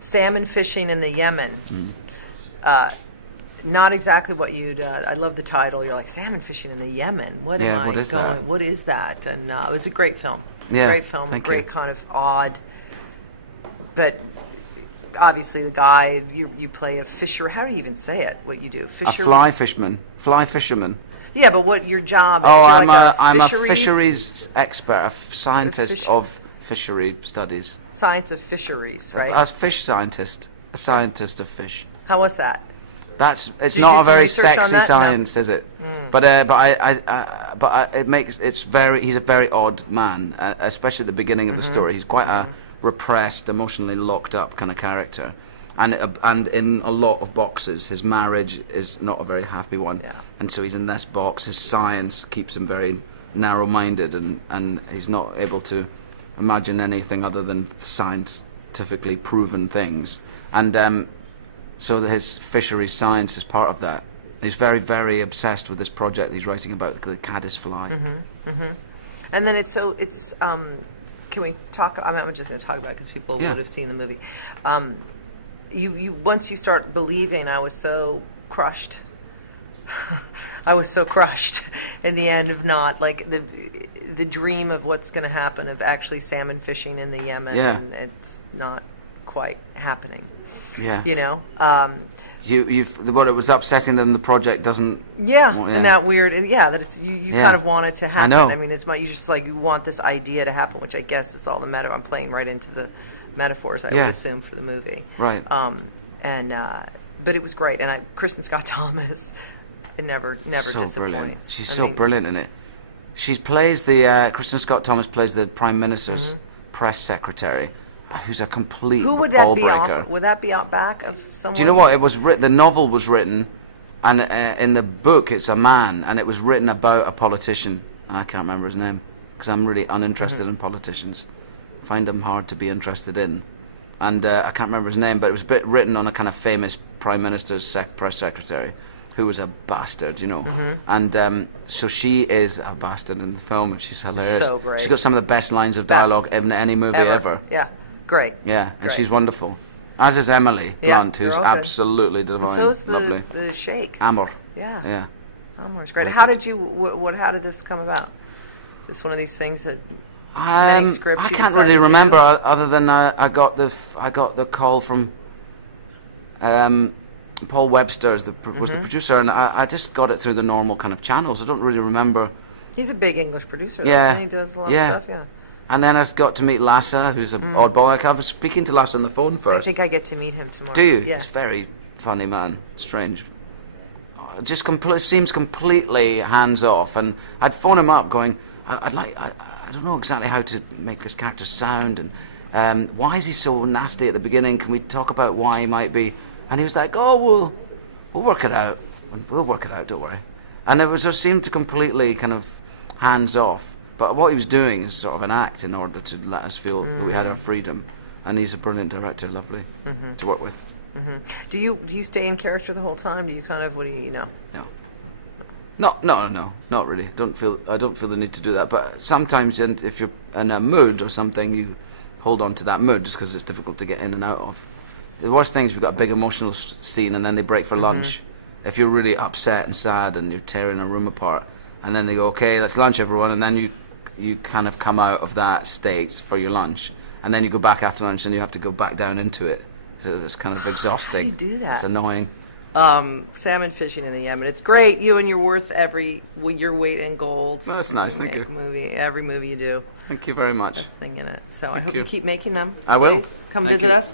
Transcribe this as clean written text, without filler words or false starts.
salmon fishing in the Yemen. Not exactly what you'd. I love the title. You're like, salmon fishing in the Yemen. What is that? What is that? And it was a great film. Yeah, great film. Thank great you. kind of odd. But obviously, the guy you play a fisher. How do you even say it? What you do? A fly fisherman. Yeah, but what your job is? Oh, I'm a fisheries expert, a scientist of fishery studies. Science of fisheries, right? A fish scientist, a scientist of fish. How was that? It's not a very sexy science, is it? But he's a very odd man, especially at the beginning of the story. He's quite a repressed, emotionally locked up kind of character, and in a lot of boxes, his marriage is not a very happy one, and so he's in this box. His science keeps him very narrow-minded, and he's not able to imagine anything other than scientifically proven things, and so that his fisheries science is part of that. He's very, very obsessed with this project he's writing about, the caddisfly. And then can we talk? I'm just going to talk about it because people would have seen the movie. You once you start believing, I was so crushed. I was so crushed in the end of not like the dream of what's going to happen of actually salmon fishing in the Yemen, and it's not quite happening. Yeah, you know. What it was upsetting them. The project doesn't. Yeah, and that weird. That it's you kind of want it to happen. I know. I mean, it's you just like you want this idea to happen, which I guess is all the metaphor. I'm playing right into the metaphors I would assume for the movie. Right. But it was great, and Kristen Scott Thomas, it never so disappoints. Brilliant. She's so brilliant in it. She plays Kristen Scott Thomas plays the Prime Minister's press secretary, who's a complete ball breaker. Would that be out back of someone? Do you know what? It was the novel was written, and in the book it's a man, and it was written about a politician. I can't remember his name because I'm really uninterested in politicians. I find them hard to be interested in, and I can't remember his name, but it was written on a kind of famous Prime Minister's press secretary, who was a bastard, you know. And so she is a bastard in the film, and she's hilarious. So great. She's got some of the best lines of dialogue in any movie ever. Yeah. Great. Yeah, and she's wonderful. As is Emily Blunt, who's absolutely divine. So is lovely. the Sheikh. Amor. Yeah. Amor's great. How did how did this come about? Just one of these things that many scripts. I can't really remember other than I got the call from Paul Webster was the producer, and I just got it through the normal kind of channels. I don't really remember. He's a big English producer. Yeah, he does a lot of stuff. Yeah. And then I got to meet Lassa, who's an oddball. Like I was speaking to Lassa on the phone first. I think I get to meet him tomorrow. Do you? Yeah. He's a very funny man. Strange. Just seems completely hands off. And I'd phone him up, going, I don't know exactly how to make this character sound, and why is he so nasty at the beginning? Can we talk about why he might be? And he was like, oh, we'll work it out. We'll work it out. Don't worry. And it seemed to completely kind of hands off. But what he was doing is sort of an act in order to let us feel that we had our freedom. And he's a brilliant director, lovely to work with. Do you stay in character the whole time? Do you kind of No, not really. I don't feel the need to do that. But sometimes, if you're in a mood or something, you hold on to that mood just because it's difficult to get in and out of. The worst thing is if you've got a big emotional scene and then they break for lunch. If you're really upset and sad and you're tearing a room apart, and then they go, okay, let's lunch, everyone, and then you kind of come out of that state for your lunch, and then you go back after lunch and you have to go back down into it. So it's kind of exhausting. How do you do that? It's annoying. Salmon fishing in the Yemen. It's great. You and you're worth your weight in gold. That's nice. Thank you. Every movie you do. Thank you very much. Best thing in it. So I hope you keep making them. I will. Come visit us.